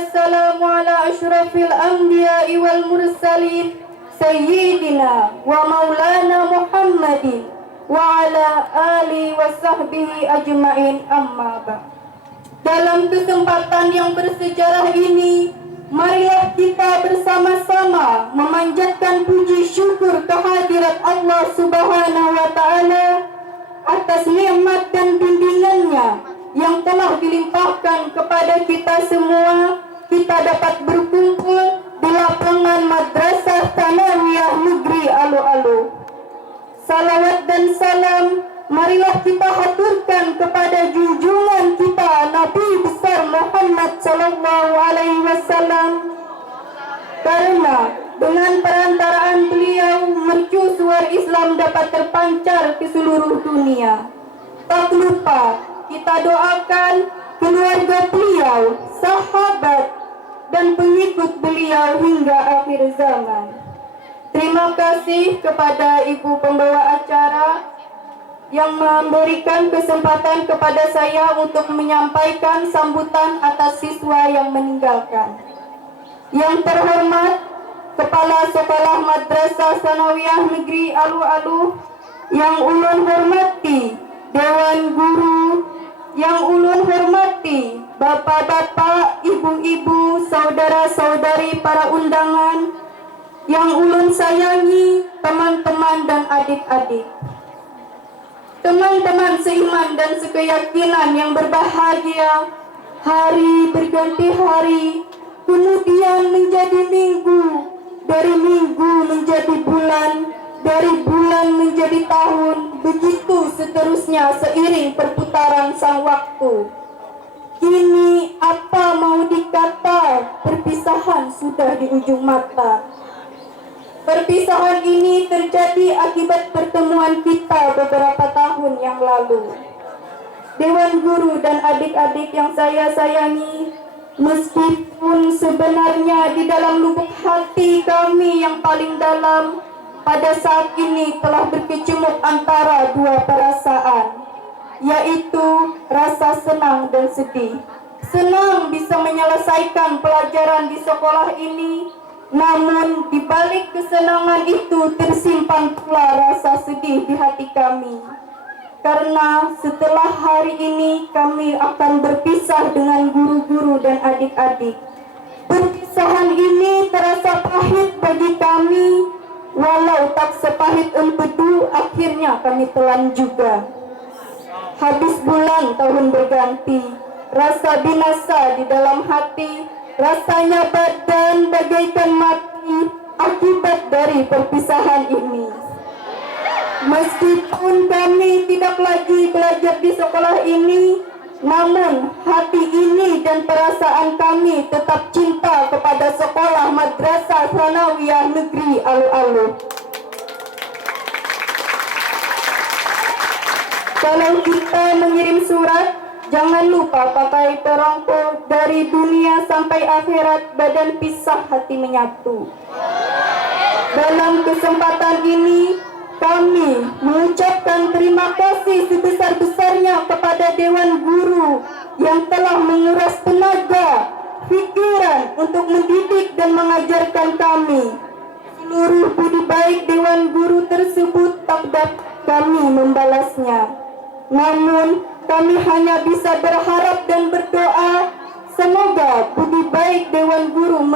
wassalamu ala asyrafil anbiya'i wal mursalin sayyidina wa maulana Muhammadin wa ala alihi wa sahbihi ajma'in, amma ba'd. Dalam kesempatan yang bersejarah ini, marilah kita bersama-sama memanjatkan puji syukur kehadirat Allah Subhanahu wa Ta'ala atas nikmat dan bimbingannya yang telah dilimpahkan kepada kita semua. Kita dapat berkumpul di lapangan Madrasah Tsanawiyah Negeri Alu-Alu. Salawat dan salam marilah kita haturkan kepada junjungan kita Nabi besar Muhammad sallallahu alaihi wasallam, karena dengan perantaraan beliau mercu suara Islam dapat terpancar ke seluruh dunia. Tak lupa kita doakan keluarga beliau, sahabat dan pengikut beliau hingga akhir zaman. Terima kasih kepada Ibu pembawa acara yang memberikan kesempatan kepada saya untuk menyampaikan sambutan atas siswa yang meninggalkan. Yang terhormat Kepala Sekolah Madrasah Tsanawiyah Negeri Alu-Alu, yang ulun hormati Dewan Guru, yang ulun hormati Bapak-bapak, Ibu-ibu, Saudara-saudari para undangan, yang ulun sayangi teman-teman dan adik-adik, teman-teman seiman dan sekeyakinan yang berbahagia. Hari berganti hari, kemudian menjadi minggu, dari minggu menjadi bulan, dari bulan menjadi tahun, begitu seterusnya seiring perputaran sang waktu. Kini apa mau dikata, perpisahan sudah di ujung mata. Perpisahan ini terjadi akibat pertemuan kita beberapa tahun yang lalu. Dewan Guru dan adik-adik yang saya sayangi, meskipun sebenarnya di dalam lubuk hati kami yang paling dalam pada saat ini telah berkecamuk antara dua perasaan, yaitu rasa senang dan sedih. Senang bisa menyelesaikan pelajaran di sekolah ini, namun di balik kesenangan itu tersimpan pula rasa sedih di hati kami. Karena setelah hari ini kami akan berpisah dengan guru-guru dan adik-adik. Perpisahan ini terasa pahit bagi kami, walau tak sepahit empedu, akhirnya kami telan juga. Habis bulan tahun berganti, rasa binasa di dalam hati, rasanya badan bagaikan mati akibat dari perpisahan ini. Meskipun kami tidak lagi belajar di sekolah ini, namun hati ini dan perasaan kami tetap cinta kepada sekolah Madrasah Tsanawiyah Negeri Alu-Alu. Kalau kita mengirim surat, jangan lupa pakai perangko, dari dunia sampai akhirat badan pisah hati menyatu. Dalam kesempatan ini kami mengucapkan terima kasih sebesar-besarnya kepada Dewan Guru yang telah menguras tenaga, pikiran untuk mendidik dan mengajarkan kami. Seluruh budi baik Dewan Guru tersebut tak dapat kami membalasnya. Namun kami hanya bisa berharap dan berdoa semoga budi baik Dewan Guru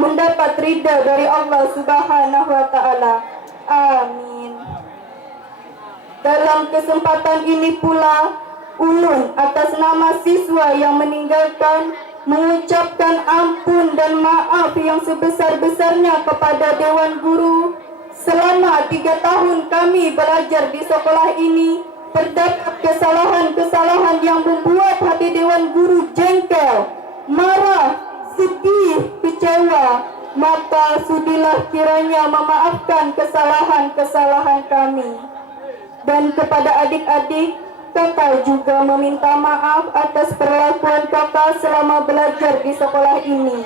mendapat ridha dari Allah Subhanahu wa Ta'ala. Amin. Dalam kesempatan ini pula, ulun atas nama siswa yang meninggalkan mengucapkan ampun dan maaf yang sebesar-besarnya kepada Dewan Guru. Selama 3 tahun kami belajar di sekolah ini, terdapat kesalahan-kesalahan yang membuat hati Dewan Guru jengkel, marah, sedih, kecewa. Maka sudilah kiranya memaafkan kesalahan-kesalahan kami. Dan kepada adik-adik, kakak juga meminta maaf atas perlakuan kakak selama belajar di sekolah ini.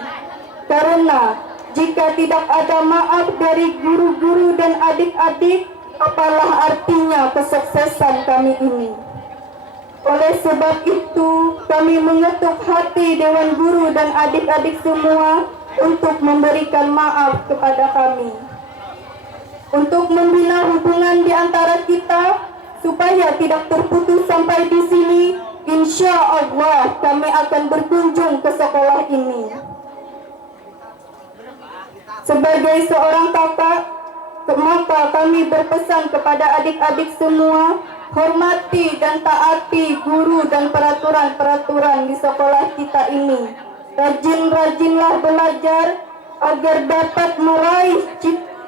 Karena jika tidak ada maaf dari guru-guru dan adik-adik, apalah artinya kesuksesan kami ini. Oleh sebab itu, kami mengetuk hati Dewan Guru dan adik-adik semua untuk memberikan maaf kepada kami. Untuk membina hubungan di antara kita supaya tidak terputus sampai di sini, insya Allah kami akan berkunjung ke sekolah ini. Sebagai seorang kakak, maka kami berpesan kepada adik-adik semua, hormati dan taati guru dan peraturan-peraturan di sekolah kita ini. Rajin-rajinlah belajar agar dapat meraih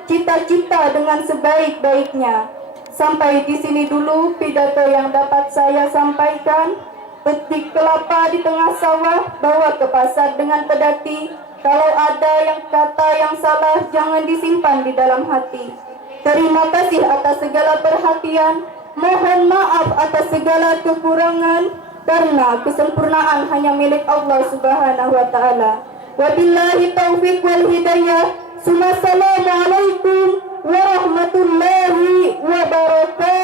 cita-cita dengan sebaik-baiknya. Sampai di sini dulu pidato yang dapat saya sampaikan. Petik kelapa di tengah sawah, bawa ke pasar dengan pedati. Kalau ada yang kata yang salah, jangan disimpan di dalam hati. Terima kasih atas segala perhatian. Mohon maaf atas segala kekurangan, karena kesempurnaan hanya milik Allah Subhanahu wa Ta'ala. Wabillahi taufiq wal hidayah. Assalamualaikum warahmatullahi wabarakatuh.